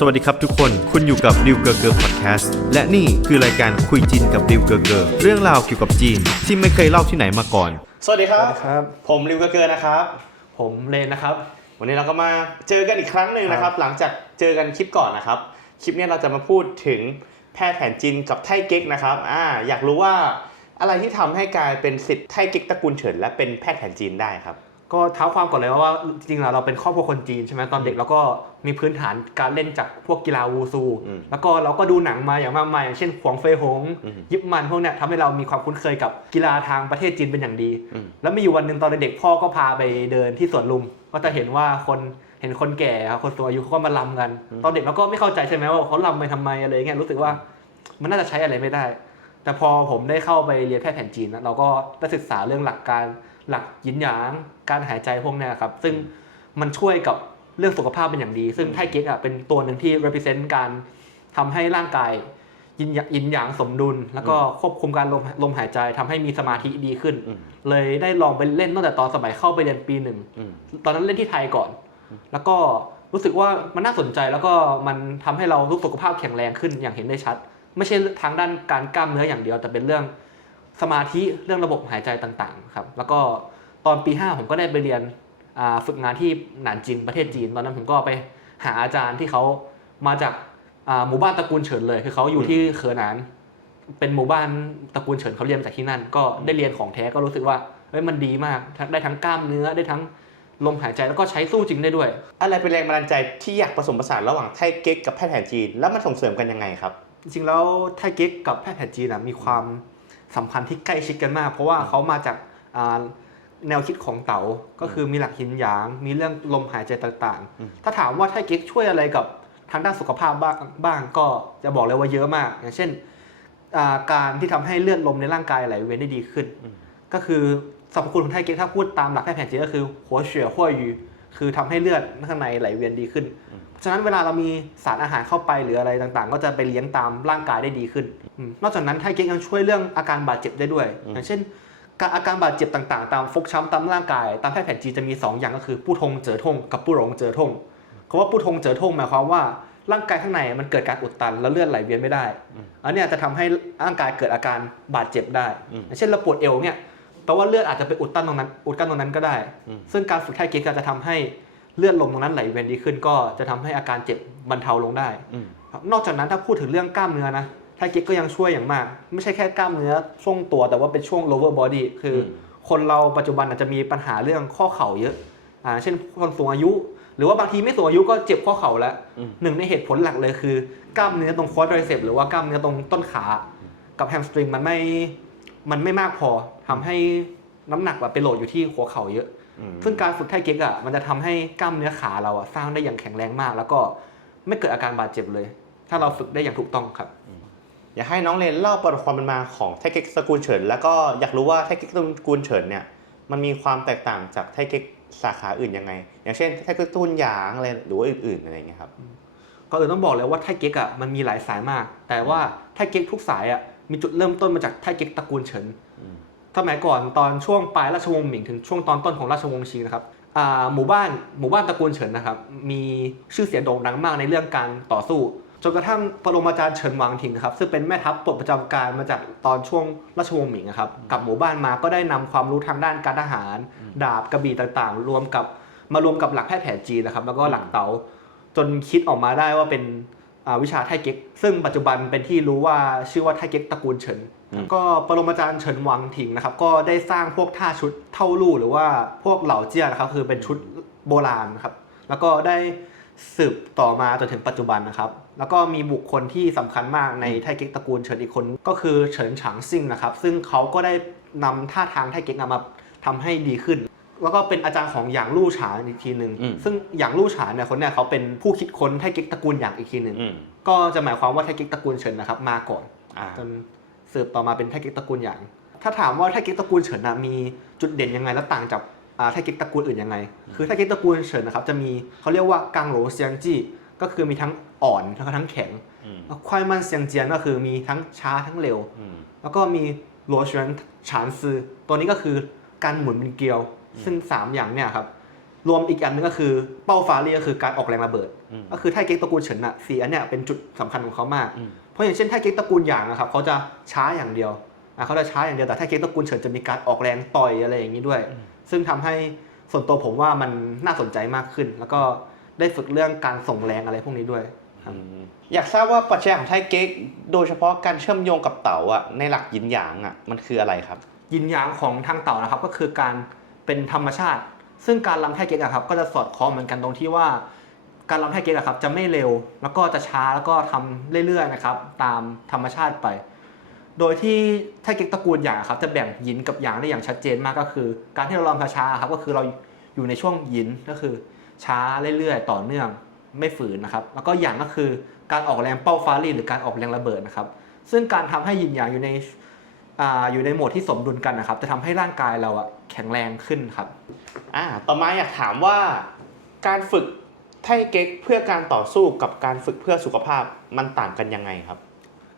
สวัสดีครับทุกคน คุณอยู่กับดิวเกอร์เกอร์พอดแคสต์และนี่คือรายการคุยจีนกับดิวเกอร์เกอร์เรื่องราวเกี่ยวกับจีน ที่ไม่เคยเล่าที่ไหนมาก่อน สวัสดีครับ ครับ ผมริวกระเกินนะครับ ผมเลนนะครับ วันนี้เราก็มาเจอกันอีกครั้งหนึ่งนะครับ หลังจากเจอกันคลิปก่อนนะครับ คลิปเนี้ยเราจะมาพูดถึงแพทย์แผนจีนกับไทเก๊กนะครับอ่าอยากรู้ว่าอะไรที่ทำให้กลายเป็นสิทธิ์ไทเก๊กตระกูลเฉินและเป็นแพทย์แผนจีนได้ครับ ก็เท้าความก่อนเลยว่าจริงๆแล้วเราเป็นครอบครัวคนจีนใช่ไหมตอนเด็กเราก็มีพื้นฐานการเล่นจากพวกกีฬาวูซูอืมแล้วก็เราก็ดูหนังมาอย่างมากมายอย่างเช่นขวางเฟยหงอืมยิปมันพวกเนี้ยทำให้เรามีความคุ้นเคยกับกีฬาทางประเทศจีนเป็นอย่างดีอืมแล้วมีอยู่วันหนึ่งตอนเด็กๆพ่อก็พาไปเดินที่สวนลุม ก็จะเห็นว่าคนเห็นคนแก่ครับคนสูงอายุเขาก็มาลำกัน ตอนเด็กเราก็ไม่เข้าใจใช่ไหมว่าเขาลำไปทำไมอะไรเงี้ยรู้สึกว่ามันน่าจะใช้อะไรไม่ได้ แต่พอผมได้เข้าไปเรียนแพทย์แผนจีนนะเราก็ได้ศึกษาเรื่องหลักการ หลักยินหยาง การหายใจพวกเนี้ยครับ ซึ่งมันช่วยกับเรื่องสุขภาพเป็นอย่างดี ซึ่งไทเก๊กอะเป็นตัวหนึ่งที่ represent การทำให้ร่างกายยินหยยินหยางสมดุล แล้วก็ควบคุมการลมลมหายใจทำให้มีสมาธิดีขึ้นอืมเลยได้ลองไปเล่นตั้งแต่ตอนสมัยเข้าไปเรียนปีหนึ่งอืมตอนนั้นเล่นที่ไทยก่อน แล้วก็รู้สึกว่ามันน่าสนใจแล้วก็มันทำให้เรารู้สุขภาพแข็งแรงขึ้นอย่างเห็นได้ชัด ไม่ใช่ทางด้านการกล้ามเนื้ออย่างเดียวแต่เป็นเรื่อง สมาธิเรื่องระบบหายใจต่างๆครับแล้วก็ตอนปี 5 ผมก็ได้ไปเรียนอ่าฝึกงานที่หนานจีนประเทศจีน ตอนนั้นผมก็ไปหาอาจารย์ที่เขามาจากอ่าหมู่บ้านตระกูลเฉินเลย คือเขาอยู่ที่เขอหนาน เป็นหมู่บ้านตระกูลเฉินเขาเรียนมาจากที่นั่น ก็ได้เรียนของแท้ก็รู้สึกว่าเฮ้ยมันดีมากทั้งได้ทั้งกล้ามเนื้อได้ทั้งลมหายใจแล้วก็ใช้สู้จริงได้ด้วย อะไรเป็นแรงบันดาลใจที่อยากผสมผสานระหว่างไทเก๊กกับแพทย์แผนจีน แล้วมันส่งเสริมกันยังไงครับ จริงๆแล้วไทเก๊กกับแพทย์แผนจีนนะมีความ สัมพันธ์ที่ใกล้ชิดกันมาก เพราะว่าเขามาจากอ่าแนวคิดของเต๋าก็คือมีหลักหินหยาง มีเรื่องลมหายใจต่างอืมๆถ้าถามว่าไทเก๊กช่วยอะไรกับทางด้านสุขภาพบ้างบ้างก็จะบอกเลยว่าเยอะมาก อย่างเช่นอ่าการที่ทำให้เลือดลมในร่างกายไหลเวียนได้ดีขึ้น ก็คือสรรพคุณของไทเก๊กถ้าพูดตามหลักแพทย์แผนจีนก็คือหัวเฉียวหัวยู คือทำให้เลือดข้างในไหลเวียนดีขึ้น ฉะนั้นเวลาเรามีสารอาหารเข้าไปหรืออะไรต่างๆ ก็จะไปเลี้ยงตามร่างกายได้ดีขึ้นอืมนอกจากนั้นไทเก๊กยังช่วยเรื่องอาการบาดเจ็บได้ด้วย อย่างเช่นการอาการบาดเจ็บต่างๆ ตามฟกช้ำตามร่างกาย ตามแพทย์แผนจีนจะมี 2 อย่างก็คือผู้ทงเจอทงกับผู้หลงเจอทงคำว่าผู้ทงเจอทงหมายความว่าร่างกายข้างในมันเกิดการอุดตันแล้วเลือดไหลเวียนไม่ได้ อันเนี้ยจะทำให้ร่างกายเกิดอาการบาดเจ็บได้อืมอย่างเช่นเราปวดเอวเนี่ย แปลว่าเลือดอาจจะไปอุดตันตรงนั้น อุดกั้นตรงนั้นก็ได้อืมซึ่งการฝึกไทเก๊กก็จะทำให้เลือดลมตรงนั้นไหลเวียนดีขึ้น ก็จะทำให้อาการเจ็บบรรเทาลงได้อืมครับนอกจากนั้นถ้าพูดถึงเรื่องกล้ามเนื้อนะไทเก๊กก็ยังช่วยอย่างมาก ไม่ใช่แค่กล้ามเนื้อช่วงตัวแต่ว่าเป็นช่วง lower body คืออมคนเราปัจจุบันอาจจะมีปัญหาเรื่องข้อเข่าเยอะอ่าเช่นคนสูงอายุ หรือว่าบางทีไม่สูงอายุก็เจ็บข้อเข่าแล้วอืมหนึ่งในเหตุผลหลักเลยคือกล้ามเนื้อตรงควอดไรเซปหรือว่ากล้ามเนื้อตรงต้นขา กับแฮมสตริงมันไม่มันไม่มากพอ ทำให้น้ำหนักแบบไปโหลดอยู่ที่หัวเข่าเยอะ อืมซึ่งการฝึกไทเก๊กอะมันจะทำให้กล้ามเนื้อขาเราอะสร้างได้อย่างแข็งแรงมาก แล้วก็ไม่เกิดอาการบาดเจ็บเลย ถ้าเราฝึกได้อย่างถูกต้องครับ อยากให้น้องเรนเล่าประวัติความเป็นมาของไทเก๊กตระกูลเฉิน แล้วก็อยากรู้ว่าไทเก๊กตระกูลเฉินเนี่ยมันมีความแตกต่างจากไทเก๊กสาขาอื่นยังไง อย่างเช่นไทเก๊กตระกูลหยางอะไรหรือว่าอื่นๆอะไรอย่างเงี้ยครับ ก็เลยต้องบอกเลยว่าไทเก๊กอะมันมีหลายสายมาก แต่ว่าไทเก๊กทุกสายอะมีจุดเริ่มต้นมาจากไทเก๊กตระกูลเฉินอืม สมัยก่อนตอนช่วงปลายราชวงศ์หมิงถึงช่วงตอนต้นของราชวงศ์ชิงนะครับหมู่บ้านหมู่บ้านตระกูลเฉินนะครับ มีชื่อเสียงโด่งดังมากในเรื่องการต่อสู้จนกระทั่งปรมาจารย์เฉินหวังทิงครับซึ่งเป็นแม่ทัพปลดประจำการมาจากตอนช่วงราชวงศ์หมิงครับกลับหมู่บ้านมาก็ได้นำความรู้ทางด้านการทหาร ดาบกระบี่ต่างๆ รวมกับมารวมกับหลักแพทย์แผนจีนนะครับแล้วก็หลักเต๋าจนคิดออกมาได้ว่าเป็น วิชาไทเก๊ก ซึ่งปัจจุบันเป็นที่รู้ว่าชื่อว่าไทเก๊กตระกูลเฉินอืมก็ปรมาจารย์เฉินหวังถิงนะครับ ก็ได้สร้างพวกท่าชุดเท่าลู่หรือว่าพวกเหล่าเจี้ยนะครับ คือเป็นชุดโบราณครับ แล้วก็ได้สืบต่อมาจนถึงปัจจุบันนะครับ แล้วก็มีบุคคลที่สำคัญมากในไทเก๊กตระกูลเฉินอีกคน ก็คือเฉินฉางซิ่งนะครับ ซึ่งเขาก็ได้นำท่าทางไทเก๊กนำมาทำให้ดีขึ้น แล้วก็เป็นอาจารย์ของหยางลู่ฉานอีกทีหนึ่งอืม ซึ่งหยางลู่ฉานเนี่ยคนเนี่ยเขาเป็นผู้คิดค้นไทเก๊กตระกูลหยางอีกทีหนึ่งอืมก็จะหมายความว่าไทเก๊กตระกูลเฉินนะครับมาก่อน อ่า จนสืบต่อมาเป็นไทเก๊กตระกูลหยาง ถ้าถามว่าไทเก๊กตระกูลเฉินนะมีจุดเด่นยังไงและต่างจากอ่าไทเก๊กตระกูลอื่นยังไง คือไทเก๊กตระกูลเฉินนะครับจะมีเขาเรียกว่ากังโหลเซียงจี้ก็คือมีทั้งอ่อนแล้วก็ทั้งแข็งอืม ควายมันเซียงเจียนก็คือมีทั้งช้าทั้งเร็ว อืม แล้วก็มีโลเชียนฉานซือตัวนี้ก็คือการหมุนเป็นเกลียว ซึ่ง 3 อย่างเนี่ยครับรวมอีกอันนึงก็คือเป้าฟาเรียก็คือการออกแรงระเบิดอืมก็คือไทเก๊กตระกูลเฉินอะสี่อันเนี้ยเป็นจุดสำคัญของเขามากอืมเพราะอย่างเช่นไทเก๊กตระกูลหยางนะครับเขาจะช้าอย่างเดียวอะเขาจะช้าอย่างเดียวแต่ไทเก๊กตระกูลเฉินจะมีการออกแรงต่อยอะไรอย่างนี้ด้วย ซึ่งทำให้ส่วนตัวผมว่ามันน่าสนใจมากขึ้น แล้วก็ได้ฝึกเรื่องการส่งแรงอะไรพวกนี้ด้วยอืมอยากทราบว่าปรัชญาของไทเก๊กโดยเฉพาะการเชื่อมโยงกับเต๋าอะในหลักยินหยางอะมันคืออะไรครับ ยินยางของทางเต่านะครับก็คือการ เป็นธรรมชาติ ซึ่งการลำไทเก๊กอะครับก็จะสอดคล้องเหมือนกันตรงที่ว่า การลำไทเก๊กอะครับจะไม่เร็ว แล้วก็จะช้าแล้วก็ทำเรื่อยๆนะครับตามธรรมชาติไป โดยที่ไทเก๊กตระกูลหยางอะครับจะแบ่งยินกับหยางได้อย่างชัดเจนมากก็คือ การที่เราลำช้าๆครับก็คือเราอยู่ในช่วงยินก็คือ ช้าเรื่อยๆ ต่อเนื่องไม่ฝืนนะครับ แล้วก็หยางก็คือการออกแรงเป้าฟ้ารีหรือการออกแรงระเบิดนะครับ ซึ่งการทำให้ยินหยางอยู่ใน อ่าอยู่ในโหมดที่สมดุลกันนะครับ จะทำให้ร่างกายเราอะแข็งแรงขึ้นครับอ่าต่อมาอยากถามว่าการฝึกไทเก๊กเพื่อการต่อสู้กับการฝึกเพื่อสุขภาพมันต่างกันยังไงครับ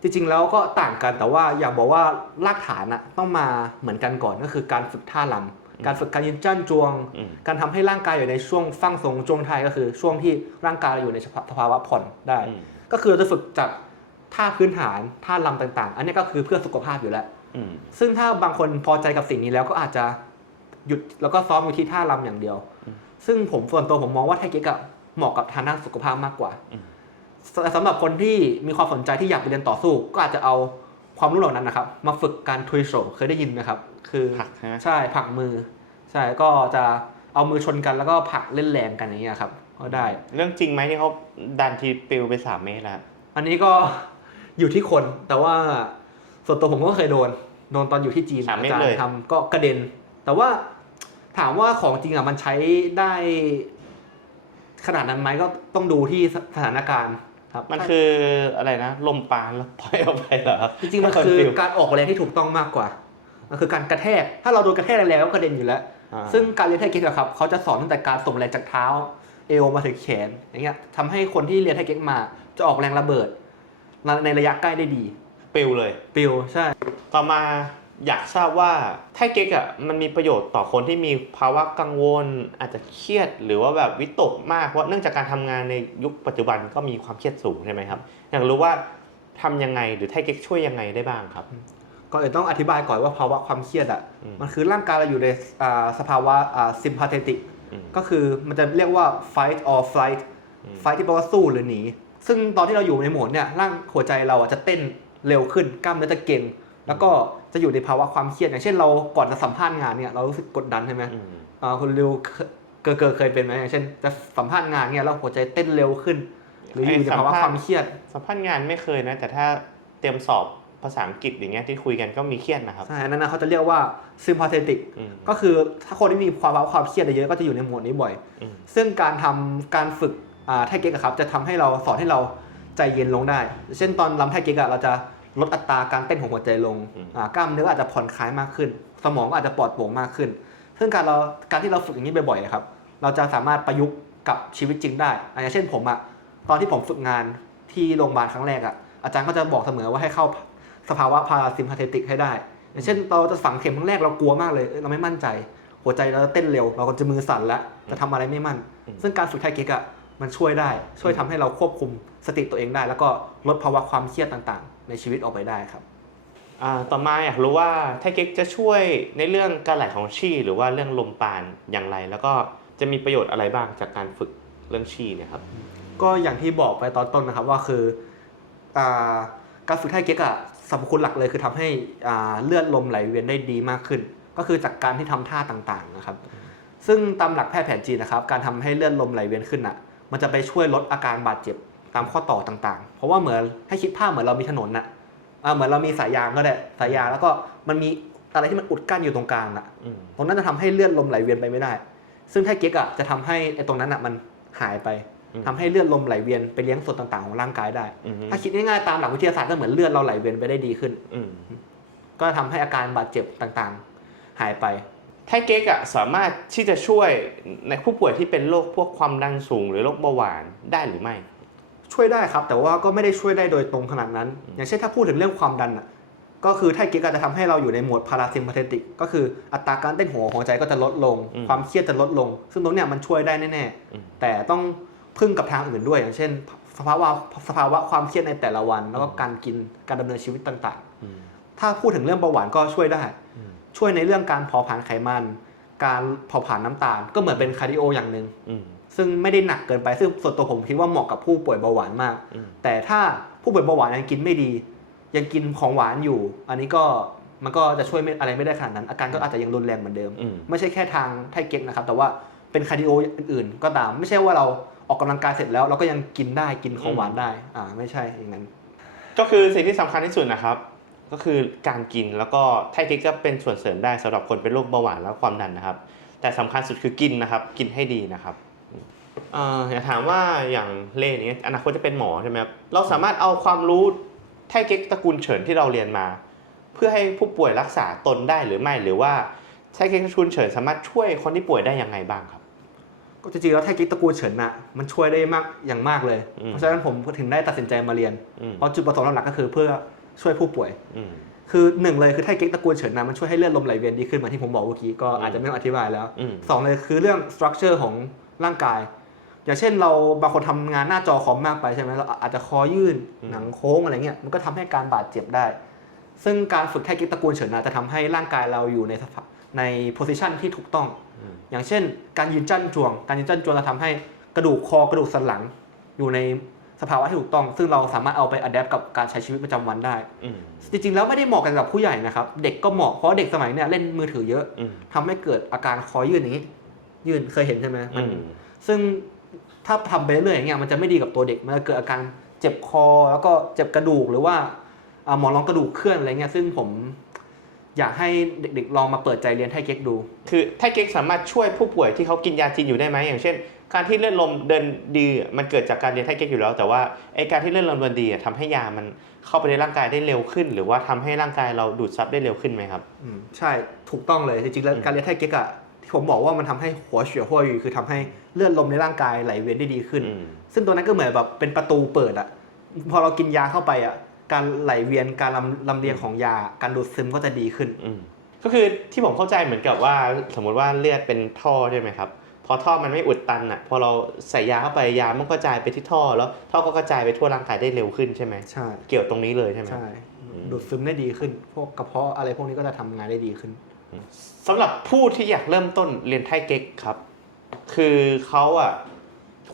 จริงๆแล้วก็ต่างกันแต่ว่าอยากบอกว่ารากฐานอะต้องมาเหมือนกันก่อนก็คือการฝึกท่าลำการฝึกการยืนจ้านจวงอืมการทำให้ร่างกายอยู่ในช่วงฟั่งทรงจวงไทยก็คือช่วงที่ร่างกายเราอยู่ในสภาวะผ่อนได้อืมก็คือเราจะฝึกจากท่าพื้นฐานท่าลำต่างๆ อันนี้ก็คือเพื่อสุขภาพอยู่แล้วอืม ซึ่งถ้าบางคนพอใจกับสิ่งนี้แล้วก็อาจจะหยุดแล้วก็ซ้อมอยู่ที่ท่ารำอย่างเดียว ซึ่งผมส่วนตัวผมมองว่าไทเก๊กอะเหมาะกับทางด้านสุขภาพมากกว่าอืมแต่สำหรับคนที่มีความสนใจที่อยากไปเรียนต่อสู้ ก็อาจจะเอาความรู้เหล่านั้นนะครับ มาฝึกการทุยโฉเคยได้ยินไหมครับ คือผลักใช่ไหมใช่ผลักมือ ใช่ก็จะเอามือชนกันแล้วก็ผลักเล่นแรงกันอย่างเงี้ยครับก็ได้ เรื่องจริงไหมที่เขาดันทีปิวไปสามเมตรแล้วอันนี้ก็อยู่ที่คนแต่ว่า ส่วนตัวผมก็เคยโดน โดนตอนอยู่ที่จีนสามเมตรอาจารเลย ย์ทำก็กระเด็น แต่ว่าถามว่าของจริงอะมันใช้ได้ขนาดนั้นไหมก็ต้องดูที่สถานการณ์ครับมันคืออะไรนะ ลมปานแล้วปล่อยออกไปเหรอครับจริงๆมันถ้าคือปิวการออกแรงที่ถูกต้องมากกว่า มันคือการกระแทก ถ้าเราโดนกระแทกแรงๆก็กระเด็นอยู่แล้วอ่าซึ่งการเรียนไทเก๊กอะครับเขาจะสอนตั้งแต่การส่งแรงจากเท้า เอวมาถึงแขนอย่างเงี้ยทำให้คนที่เรียนไทเก๊กมาจะออกแรงระเบิดในระยะใกล้ได้ดี ปิวเลย ปิวใช่ ต่อมาอยากทราบว่าไทเก๊กอะมันมีประโยชน์ต่อคนที่มีภาวะกังวล อาจจะเครียดหรือว่าแบบวิตกมากเพราะเนื่องจากการทำงานในยุคปัจจุบันก็มีความเครียดสูงใช่ไหมครับอยากรู้ว่าทำยังไงหรือไทเก๊กช่วยยังไงได้บ้างครับก็เลยต้องอธิบายก่อนว่าภาวะความเครียดอะอืมมันคือร่างกายเราอยู่ในอ่าสภาวะอ่า sympathetic อืมก็คือมันจะเรียกว่า fight or flight อืม fight ที่แปลว่าสู้หรือหนีซึ่งตอนที่เราอยู่ในโหมดเนี่ยร่างหัวใจเราอะจะเต้น เร็วขึ้นกล้ามเนื้อจะเก่ง แล้วก็จะอยู่ในภาวะความเครียดอย่างเช่นเราก่อนจะสัมภาษณ์งานเนี่ยเรารู้สึกกดดันใช่ไหมอืมอ่าคุณริวเคเกิดเกิดเคยเป็นไหมอย่างเช่นจะสัมภาษณ์งานเนี่ยแล้วหัวใจเต้นเร็วขึ้น หรืออยู่ในภาวะความเครียด สัมภาษณ์งานไม่เคยนะ แต่ถ้าเตรียมสอบภาษาอังกฤษอย่างเงี้ยที่คุยกันก็มีเครียดนะครับใช่อันนั้นนะเขาจะเรียกว่า sympathetic อืมก็คือถ้าคนที่มีภาวะความเครียดเยอะๆก็จะอยู่ในโหมดนี้บ่อยอืมซึ่งการทำการฝึกอ่าไทเก๊กอะครับจะทำให้เราสอนให้เรา ใจเย็นลงได้ เช่นตอนรำไทเก๊กอะเราจะลดอัตราการเต้นของหัวใจลงอ่ากล้ามเนื้ออาจจะผ่อนคลายมากขึ้น สมองก็อาจจะปลอดโปร่งมากขึ้น ซึ่งการเราการที่เราฝึกอย่างนี้บ่อยๆนะครับ เราจะสามารถประยุกต์กับชีวิตจริงได้อะอย่างเช่นผมอะตอนที่ผมฝึกงานที่โรงพยาบาลครั้งแรกอะอาจารย์ก็จะบอกเสมอว่าให้เข้าสภาวะพาราซิมพาเทติกให้ได้ อย่างเช่นเราจะฝังเข็มครั้งแรกเรากลัวมากเลยเอ้ยเราไม่มั่นใจ หัวใจเราจะเต้นเร็ว เราก็จะมือสั่นแล้วจะทำอะไรไม่มั่น ซึ่งการฝึกไทเก๊กอะ มันช่วยได้ ช่วยทำให้เราควบคุมสติตัวเองได้ แล้วก็ลดภาวะความเครียดต่างๆ ในชีวิตออกไปได้ครับอ่าต่อมาอยากรู้ว่าไทเก๊กจะช่วยในเรื่องการไหลของชีหรือว่าเรื่องลมปานอย่างไร แล้วก็จะมีประโยชน์อะไรบ้างจากการฝึกเรื่องชีเนี่ยครับ ก็อย่างที่บอกไปตอนต้นนะครับว่าคืออาการฝึกไทเก๊กอะสรรพคุณหลักเลยคือทำให้อ่าเลือดลมไหลเวียนได้ดีมากขึ้น ก็คือจากการที่ทำท่าต่างๆนะครับ ซึ่งตามหลักแพทย์แผนจีนนะครับ การทำให้เลือดลมไหลเวียนขึ้นอะ มันจะไปช่วยลดอาการบาดเจ็บตามข้อต่อต่างๆ เพราะว่าเหมือนให้คิดภาพเหมือนเรามีถนนน่ะอ่าเหมือนเรามีสายยางก็ได้สายยางแล้วก็มันมีอะไรที่มันอุดกั้นอยู่ตรงกลางอะอืมตรงนั้นจะทำให้เลือดลมไหลเวียนไปไม่ได้ ซึ่งถ้าเก๊กอะจะทำให้ไอ้ตรงนั้นอะมันหายไปทำให้เลือดลมไหลเวียนไปเลี้ยงส่วนต่างๆของร่างกายได้อืมถ้าคิดง่ายๆตามหลักวิทยาศาสตร์ก็เหมือนเลือดเราไหลเวียนไปได้ดีขึ้นอืมก็ทำให้อาการบาดเจ็บต่างๆ หายไป ไทเก๊กอะสามารถที่จะช่วยในผู้ป่วยที่เป็นโรคพวกความดันสูง หรือโรคเบาหวานได้หรือไม่ ช่วยได้ครับ แต่ว่าก็ไม่ได้ช่วยได้โดยตรงขนาดนั้น อย่างเช่นถ้าพูดถึงเรื่องความดันอะก็คือไทเก๊กอาจจะทำให้เราอยู่ในโหมดพาราซิมพาเทติกก็คืออัตราการเต้นหัวหัวใจก็จะลดลงอืมความเครียดจะลดลง ซึ่งตรงเนี้ยมันช่วยได้แน่อืมๆแต่ต้องพึ่งกับทางอื่นด้วย อย่างเช่น สภาวะสภาวะความเครียดในแต่ละวัน แล้วก็การกินการดำเนินชีวิตต่างอืมๆถ้าพูดถึงเรื่องเบาหวานก็ช่วยได้อืม ช่วยในเรื่องการเผาผลาญไขมัน การเผาผลาญน้ำตาล ก็เหมือนเป็นคาร์ดิโออย่างหนึ่งอืมซึ่งไม่ได้หนักเกินไปซึ่งส่วนตัวผมคิดว่าเหมาะกับผู้ป่วยเบาหวานมากอืมแต่ถ้าผู้ป่วยเบาหวานยังกินไม่ดี ยังกินของหวานอยู่ อันนี้ก็มันก็จะช่วยไม่อะไรไม่ได้ขนาดนั้น อาการก็อาจจะยังรุนแรงเหมือนเดิมอืมไม่ใช่แค่ทางไทเก๊กนะครับ แต่ว่าเป็นคาร์ดิโออื่นๆ ก็ตาม ไม่ใช่ว่าเราออกกำลังกายเสร็จแล้วเราก็ยังกินได้กินของหวานได้ อ่า ไม่ใช่อย่างนั้น ก็คือสิ่งที่สำคัญที่สุดนะครับ ก็คือการกินแล้วก็ไทเก๊กก็เป็นส่วนเสริมได้สำหรับคนเป็นโรคเบาหวานและความดันนะครับ แต่สำคัญสุดคือกินนะครับ กินให้ดีนะครับเอ่ออยากถามว่าอย่างเล่นี้อนาคตจะเป็นหมอใช่ไหมครับเราสามารถเอาความรู้ไทเก๊กตระกูลเฉินที่เราเรียนมา เพื่อให้ผู้ป่วยรักษาตนได้หรือไม่หรือว่าไทเก๊กตระกูลเฉินสามารถช่วยคนที่ป่วยได้ยังไงบ้างครับ ก็จริงๆแล้วไทเก๊กตระกูลเฉินน่ะมันช่วยได้มากอย่างมากเลยอืมเพราะฉะนั้นผมถึงได้ตัดสินใจมาเรียนอืมเพราะจุดประสงค์หลักๆก็คือเพื่อ ช่วยผู้ป่วยอืมคือหนึ่งเลยคือไทเก๊กตระกูลเฉินนะมันช่วยให้เลือดลมไหลเวียนดีขึ้นเหมาที่ผมบอกเมื่อกี้ก็อืมอาจจะไม่ต้องอธิบายแล้วอืมสองเลยคือเรื่อง structure ของร่างกาย อย่างเช่นเราบางคนทำงานหน้าจอคอมมากไปใช่ไหมเราอาจจะคอยื่นอืมหนังโค้งอะไรเงี้ยมันก็ทำให้การบาดเจ็บได้ ซึ่งการฝึกไทเก๊กตระกูลเฉินนะจะทำให้ร่างกายเราอยู่ในสภาใน position ที่ถูกต้องอืมอย่างเช่น การยืนจั่นจวง การยืนจั่นจวงจะทำให้กระดูกคอกระดูกสันหลังอยู่ใน สภาวะที่ถูกต้อง ซึ่งเราสามารถเอาไปอัดแอปกับการใช้ชีวิตประจำวันได้อืมจริงๆ แล้วไม่ได้เหมาะกันกับผู้ใหญ่นะครับ เด็กก็เหมาะเพราะเด็กสมัยเนี่ยเล่นมือถือเยอะอืมทำให้เกิดอาการคอยื่นอย่างนี้ ยื่นเคยเห็นใช่ไหมมันอืมซึ่งถ้าทำไปเรื่อยๆอย่างเงี้ยมันจะไม่ดีกับตัวเด็กมันจะเกิดอาการเจ็บคอแล้วก็เจ็บกระดูกหรือว่าอ่าหมอนรองกระดูกเคลื่อนอะไรเงี้ยซึ่งผมอยากให้เด็กๆ ลองมาเปิดใจเรียนไทเก๊กดู คือไทเก๊กสามารถช่วยผู้ป่วยที่เขากินยาจีนอยู่ได้ไหมอย่างเช่น การที่เลือดลมเดินดีมันเกิดจากการเรียนไทเก๊กอยู่แล้ว แต่ว่าไอการที่เลือดลมเดินดีอะทำให้ยามันเข้าไปในร่างกายได้เร็วขึ้น หรือว่าทำให้ร่างกายเราดูดซับได้เร็วขึ้นไหมครับอืมใช่ถูกต้องเลยจริงๆแล้วอืมการเรียนไทเก๊กอะที่ผมบอกว่ามันทำให้หัวเฉียวหัวอยู่คือทำให้เลือดลมในร่างกายไหลเวียนได้ดีขึ้นอืมซึ่งตัวนั้นก็เหมือนแบบเป็นประตูเปิดอะพอเรากินยาเข้าไปอะการไหลเวียนการลำลำเลียงของยาการดูดซึมก็จะดีขึ้นอืมก็คือที่ผมเข้าใจเหมือนกับว่า สมมุติว่าเลือดเป็นท่อใช่ไหมครับ พอท่อมันไม่อุดตันอะพอเราใส่ยาเข้าไปยามันก็กระจายไปที่ท่อแล้วท่อก็กระจายไปทั่วร่างกายได้เร็วขึ้นใช่ไหมใช่เกี่ยวตรงนี้เลยใช่ไหมใช่อืมดูดซึมได้ดีขึ้น พวกกระเพาะอะไรพวกนี้ก็จะทำงานได้ดีขึ้นสำหรับผู้ที่อยากเริ่มต้นเรียนไทเก๊กครับ คือเขาอะ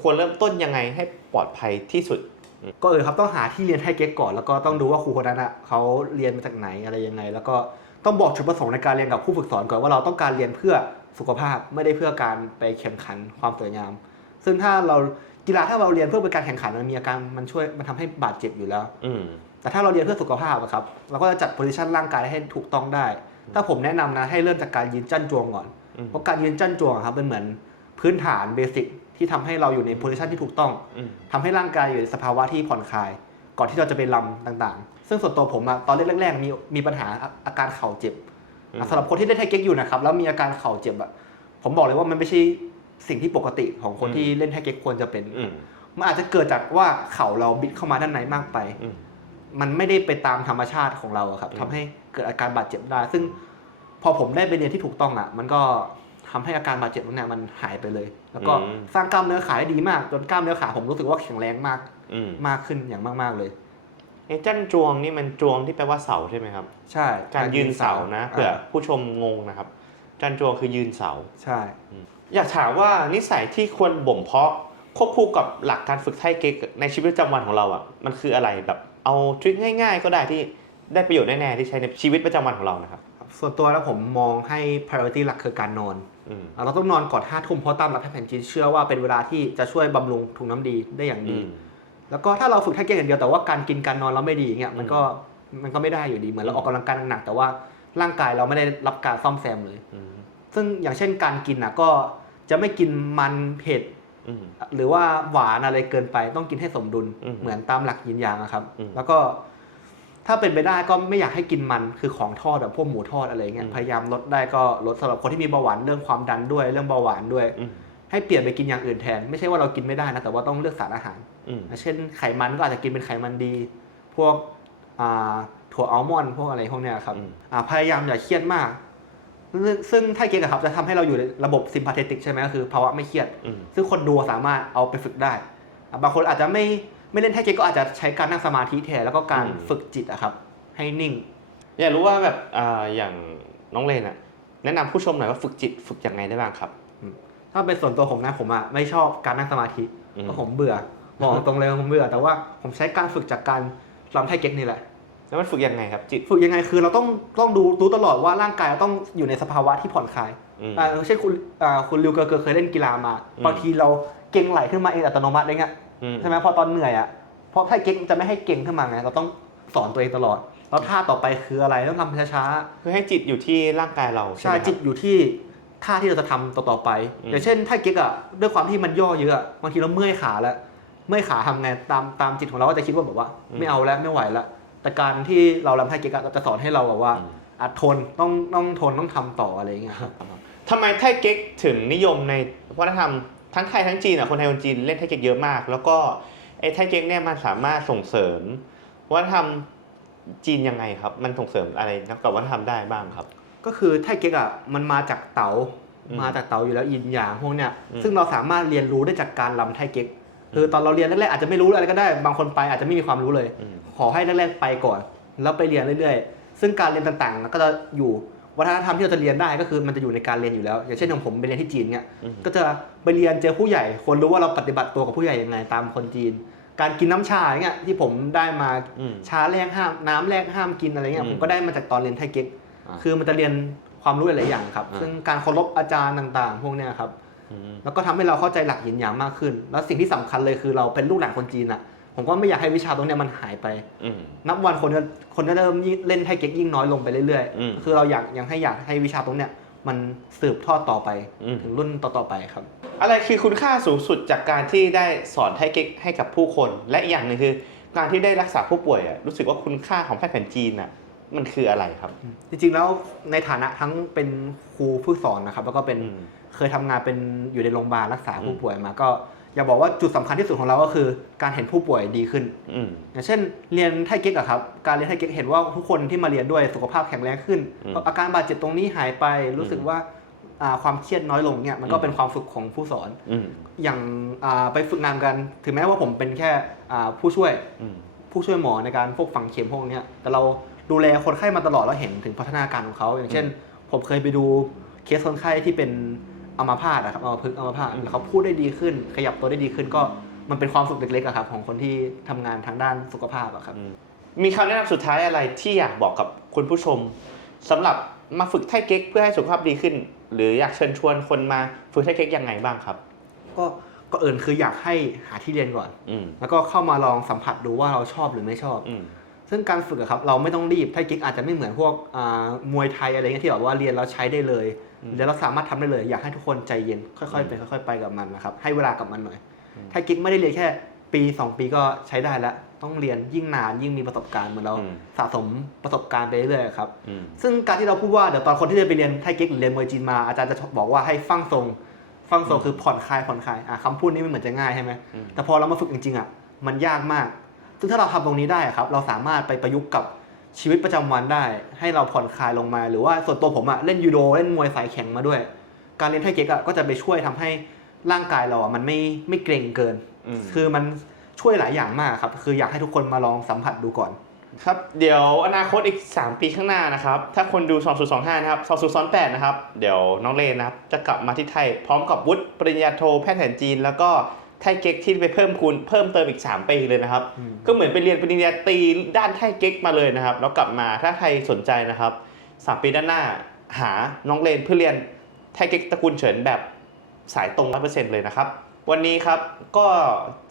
ควรเริ่มต้นยังไงให้ปลอดภัยที่สุด ก็เออครับต้องหาที่เรียนไทเก๊กก่อน แล้วก็ต้องดูว่าครูคนนั้นอะเขาเรียนมาจากไหนอะไรยังไง แล้วก็ต้องบอกจุดประสงค์ในการเรียนกับผู้ฝึกสอนก่อนว่าเราต้องการเรียนเพื่อ สุขภาพไม่ได้เพื่อการไปแข่งขันความสวยงาม ซึ่งถ้าเรากีฬาถ้าเราเรียนเพื่อเป็นการแข่งขันมันมีอาการมันช่วยมันทำให้บาดเจ็บอยู่แล้วอืมแต่ถ้าเราเรียนเพื่อสุขภาพอะครับเราก็จะจัดโพซิชันร่างกายให้ถูกต้องได้ ถ้าผมแนะนำนะให้เริ่มจากการยืนจั่นจวงก่อนอืมเพราะการยืนจั่นจวงอะครับเป็นเหมือนพื้นฐานเบสิกที่ทำให้เราอยู่ในโพซิชันที่ถูกต้องอืมทำให้ร่างกายอยู่ในสภาวะที่ผ่อนคลาย ก่อนที่เราจะไปลำต่างๆ ซึ่งส่วนตัวผมอะตอนแรกๆมีมีปัญหาอาอาการเข่าเจ็บอืมอะ สำหรับคนที่เล่นไทเก๊กอยู่นะครับแล้วมีอาการเข่าเจ็บอะผมบอกเลยว่ามันไม่ใช่สิ่งที่ปกติของคนที่เล่นไทเก๊กควรจะเป็นอืมมันอาจจะเกิดจากว่าเข่าเราบิดเข้ามาด้านในมากไปอืมมันไม่ได้ไปตามธรรมชาติของเราอะครับอืมทำให้เกิดอาการบาดเจ็บได้ ซึ่งพอผมได้ไปเรียนที่ถูกต้องอะมันก็ทำให้อาการบาดเจ็บนั้นเนยมันหายไปเลย แล้วก็สร้างกล้ามเนื้อขาได้ดีมาก จนกล้ามเนื้อขาผมรู้สึกว่าแข็งแรงมากอืมมากขึ้นอย่างมาก ๆเลย ไอ้จันจวงนี่มันจวงที่แปลว่าเสาใช่ไหมครับ ใช่ การยืนเสานะเผื่ออ่าผู้ชมงงนะครับ จันจวงคือยืนเสา ใช่ อยากถามว่านิสัยที่ควรบ่มเพาะควบคู่กับหลักการฝึกไทเก๊กในชีวิตประจำวันของเราอะ มันคืออะไรแบบเอาทริคง่าย ๆ ก็ได้ที่ได้ประโยชน์แน่ๆที่ใช้ในชีวิตประจำวันของเรานะครับ ส่วนตัวแล้วผมมองให้ priority หลักคือการนอนอืมเราต้องนอนก่อนห้าทุ่มเพราะตามหลักแพทย์แผนจีนเชื่อว่าเป็นเวลาที่จะช่วยบำรุงถุงน้ำดีได้อย่างอืดีม แล้วก็ถ้าเราฝึกไทเก๊กอย่างเดียวแต่ว่าการกินการนอนเราไม่ดีอย่างเงี้ยมันก็มันก็ไม่ได้อยู่ดีเหมือนเราออกกำลังกายหนักๆแต่ว่าร่างกายเราไม่ได้รับการซ่อมแซมเลยอืมซึ่งอย่างเช่นการกินนะก็จะไม่กินมันเผ็ดอืมหรือว่าหวานอะไรเกินไปต้องกินให้สมดุลอืมเหมือนตามหลักยินยางอะครับอืมแล้วก็ถ้าเป็นไปได้ก็ไม่อยากให้กินมันคือของทอดแบบพวกหมูทอดอะไรเงี้อืยมพยายามลดได้ก็ลดสำหรับคนที่มีเบาหวานเรื่องความดันด้วยเรื่องเบาหวานด้วยอืม ให้เปลี่ยนไปกินอย่างอื่นแทน ไม่ใช่ว่าเรากินไม่ได้นะแต่ว่าต้องเลือกสารอาหารอืมเช่นไขมันก็อาจจะกินเป็นไขมันดี พวกอ่าถั่วอัลมอนด์พวกอะไรพวกเนี้ยครับอืมอ่าพยายามอย่าเครียดมาก ซึ่งซึ่งไทเก๊กอะครับจะทำให้เราอยู่ในระบบซิมพาเทติกใช่ไหมก็คือภาวะไม่เครียดอืมซึ่งคนดูสามารถเอาไปฝึกได้อะบางคนอาจจะไม่ไม่เล่นไทเก๊กก็อาจจะใช้การนั่งสมาธิแทนแล้วก็การอืมฝึกจิตอะครับ ให้นิ่ง อยากรู้ว่าแบบอ่าอย่างน้องเลนอะแนะนำผู้ชมหน่อยว่าฝึกจิตฝึกยังไงได้บ้างครับ ถ้าเป็นส่วนตัวผมนะผมอะไม่ชอบการนั่งสมาธิอืมเพราะผมเบื่อบอกตรงเลยว่าผมเบื่อแต่ว่าผมใช้การฝึกจากการรำไทเก๊กนี่แหละแล้วมันฝึกยังไงครับจิตฝึกยังไงคือเราต้องต้องดูรู้ตลอดว่าร่างกายเราต้องอยู่ในสภาวะที่ผ่อนคลายอืมอ่าเช่นคุณอ่าคุณริวเกอร์เกอร์เคยเล่นกีฬามาอืมบางทีเราเก่งไหลขึ้นมาเองอัตโนมัติอะไรเงี้ยอืมใช่ไหมพอตอนเหนื่อยอะเพราะถ้าเก่งจะไม่ให้เก่งขึ้นมาไงเราต้องสอนตัวเองตลอดแล้วท่าต่อไปคืออะไรต้องทำช้าคือให้จิตอยู่ที่ร่างกายเราๆใช่ใช่ไหมครับจิตอยู่ที่ ท่าที่เราจะทำต่อๆไปอืมอย่างเช่นถ้าเก๊กอะด้วยความที่มันย่อเยอะอะบางทีเราเมื่อยขาแล้วเมื่อยขาทำไงตามตามจิตของเราก็จะคิดว่าแบบว่า ไม่เอาแล้วไม่ไหวแล้วแต่การที่เรารำไทเก๊กอะจะสอนให้เราแบบว่าอัดทนต้องต้องทนต้องทำต่ออะไรอย่างเงี้ยครับทำไมไทเก๊กถึงนิยมในวัฒนธรรมทั้งไทยทั้งจีนอะคนไทยคนจีนเล่นไทเก๊กเยอะมาก แล้วก็ไอ้ไทเก๊กเนี่ยมันสามารถส่งเสริมวัฒนธรรมจีนยังไงครับ มันส่งเสริมอะไรกับวัฒนธรรมได้บ้างครับ ก็คือไทเก๊กอะมันมาจากเต๋าอืมมาจากเต๋าอยู่แล้วยินหยางพวกเนี้ยอืมซึ่งเราสามารถเรียนรู้ได้จากการรำไทเก๊กคือตอนเราเรียนแรกๆอาจจะไม่รู้อะไรก็ได้บางคนไปอาจจะไม่มีความรู้เลยอืมขอให้แรกๆไปก่อน แล้วไปเรียนเรื่อยๆ ซึ่งการเรียนต่างๆก็จะอยู่วัฒนธรรมที่เราจะเรียนได้ก็คือมันจะอยู่ในการเรียนอยู่แล้ว อย่างเช่นของผมไปเรียนที่จีนเนี่ยอืมก็จะไปเรียนเจอผู้ใหญ่ คนรู้ว่าเราปฏิบัติตัวกับผู้ใหญ่ยังไงตามคนจีน การกินน้ำชาอย่างเงี้ยที่ผมได้มาอืมชาแรกห้ามน้ำแรกห้ามกินอะไรเงี้ยอืมผมก็ได้มาจากตอนเรียนไทเก๊กอ่า คือมันจะเรียนความรู้หลายๆอย่างครับอ่าซึ่งการเคารพอาจารย์ต่างๆ พวกเนี้ยครับอืมแล้วก็ทำให้เราเข้าใจหลักหยินหยางมากขึ้น แล้วสิ่งที่สำคัญเลยคือเราเป็นลูกหลานคนจีนอะ ผมก็ไม่อยากให้วิชาตรงเนี้ยมันหายไปอืมนับวันคนจะคนจะเริ่มยิ่งเล่นไทเก๊กยิ่งน้อยลงไปเรื่อยอืมๆคือเราอยากยังให้อยากให้วิชาตรงเนี้ยมันสืบทอดต่อไปอืมถึงรุ่นต่อๆไปครับ อะไรคือคุณค่าสูงสุดจากการที่ได้สอนไทเก๊กให้กับผู้คน และอีกอย่างหนึ่งคือ การที่ได้รักษาผู้ป่วยอะรู้สึกว่าคุณค่าของแพทย์แผนจีนอะ มันคืออะไรครับ จริงๆแล้วในฐานะทั้งเป็นครูผู้สอนนะครับแล้วก็เป็นอืมเคยทำงานเป็นอยู่ในโรงพยาบาลรักษาอืมผู้ป่วยมาก็อย่าบอกว่าจุดสำคัญที่สุดของเราก็คือ การเห็นผู้ป่วยดีขึ้นอืมอย่างเช่น เรียนไทเก๊กอะครับ การเรียนไทเก๊กเห็นว่าทุกคนที่มาเรียนด้วยสุขภาพแข็งแรงขึ้นอืมอาการบาดเจ็บตรงนี้หายไปรู้สึกว่าอ่าความเครียดน้อยลงเนี่ยมันก็อืมเป็นความฝึกของผู้สอนอืมอย่างอ่าไปฝึกงานกัน ถึงแม้ว่าผมเป็นแค่อ่าผู้ช่วยอืมผู้ช่วยหมอในการพวกฝังเข็มพวกเนี้ยแต่เรา ดูแลคนไข้มาตลอดแล้วเห็นถึงพัฒนาการของเขาอย่างเช่น ผมเคยไปดูเคสคนไข้ที่เป็นอัมาพาตนะครับอัมาพึกษ์อัมาพาตอืมเขาพูดได้ดีขึ้น ขยับตัวได้ดีขึ้นก็มันเป็นความสุขเล็กๆอะครับของคนที่ทำงานทางด้านสุขภาพอะครับมีคำแนะนำสุดท้ายอะไรที่อยากบอกกับคุณผู้ชมสำหรับมาฝึกไทเก๊กเพื่อให้สุขภาพดีขึ้น หรืออยากเชิญชวนคนมาฝึกไทเก๊กยังไงบ้างครับ ก็ก็เอิญคืออยากให้หาที่เรียนก่อนอืมแล้วก็เข้ามาลองสัมผัสดูว่าเราชอบหรือไม่ชอบอืม ซึ่งการฝึกอะครับเราไม่ต้องรีบไทเก๊กอาจจะไม่เหมือนพวกอ่ามวยไทยอะไรเงี้ยที่แบบว่าเรียนแล้วใช้ได้เลยอืมเรียนแล้วสามารถทำได้เลย อยากให้ทุกคนใจเย็นค่อยๆไปค่อยๆไปกับมันนะครับให้เวลากับมันหน่อยอืมไทเก๊กไม่ได้เรียนแค่ปี 2 ปีก็ใช้ได้แล้วต้องเรียนยิ่งนานยิ่งมีประสบการณ์เหมือนเราอืมสะสมประสบการณ์ไปเรื่อยๆครับอืมซึ่งการที่เราพูดว่าเดี๋ยวตอนคนที่จะไปเรียนไทเก๊กหรือเรียนมวยจีนมาอาจารย์จะบอกว่าให้ฟังทรงฟังทรงคือผ่อนคลายผ่อนคลายอะคำพูดนี้มันเหมือนจะง่ายใช่ไหมอืมแต่พอเรามาฝึกจริงๆอะมันยากมาก ซึ่งถ้าเราทำตรงนี้ได้อะครับ เราสามารถไปประยุกต์กับชีวิตประจำวันได้ ให้เราผ่อนคลายลงมา หรือว่าส่วนตัวผมอะเล่นยูโดเล่นมวยสายแข็งมาด้วย การเรียนไทเก๊กอะก็จะไปช่วยทำให้ร่างกายเราอะมันไม่ไม่เกร็งเกินอืมคือมันช่วยหลายอย่างมากครับ คืออยากให้ทุกคนมาลองสัมผัสดูก่อน ครับ เดี๋ยวอนาคตอีก 3 ปีข้างหน้านะครับ ถ้าคนดู 2025 นะครับ 2028 นะครับ เดี๋ยวน้องเลนนะครับ จะกลับมาที่ไทยพร้อมกับวุฒิปริญญาโทแพทย์แผนจีน แล้วก็ ไทยเก๊กที่ไปเพิ่มคูณเพิ่มเติมอีก 3 ปีเลยนะครับอืมก็เหมือนไปเรียนปริญญาตรีด้านไทยเก๊กมาเลยนะครับ แล้วกลับมาถ้าใครสนใจนะครับ3ปีด้านหน้าหาน้องเลนเพื่อเรียนไทยเก๊กตระกูลเฉินแบบสายตรง100%เลยนะครับ วันนี้ครับก็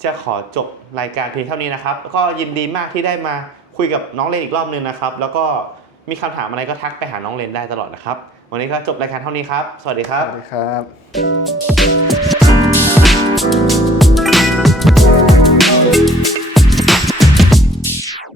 จะขอจบรายการเพียงเท่านี้นะครับ ก็ยินดีมากที่ได้มาคุยกับน้องเลนอีกรอบนึงนะครับ แล้วก็มีคำถามอะไรก็ทักไปหาน้องเลนได้ตลอดนะครับ วันนี้ก็จบรายการเท่านี้ครับ สวัสดีครับ สวัสดีครับ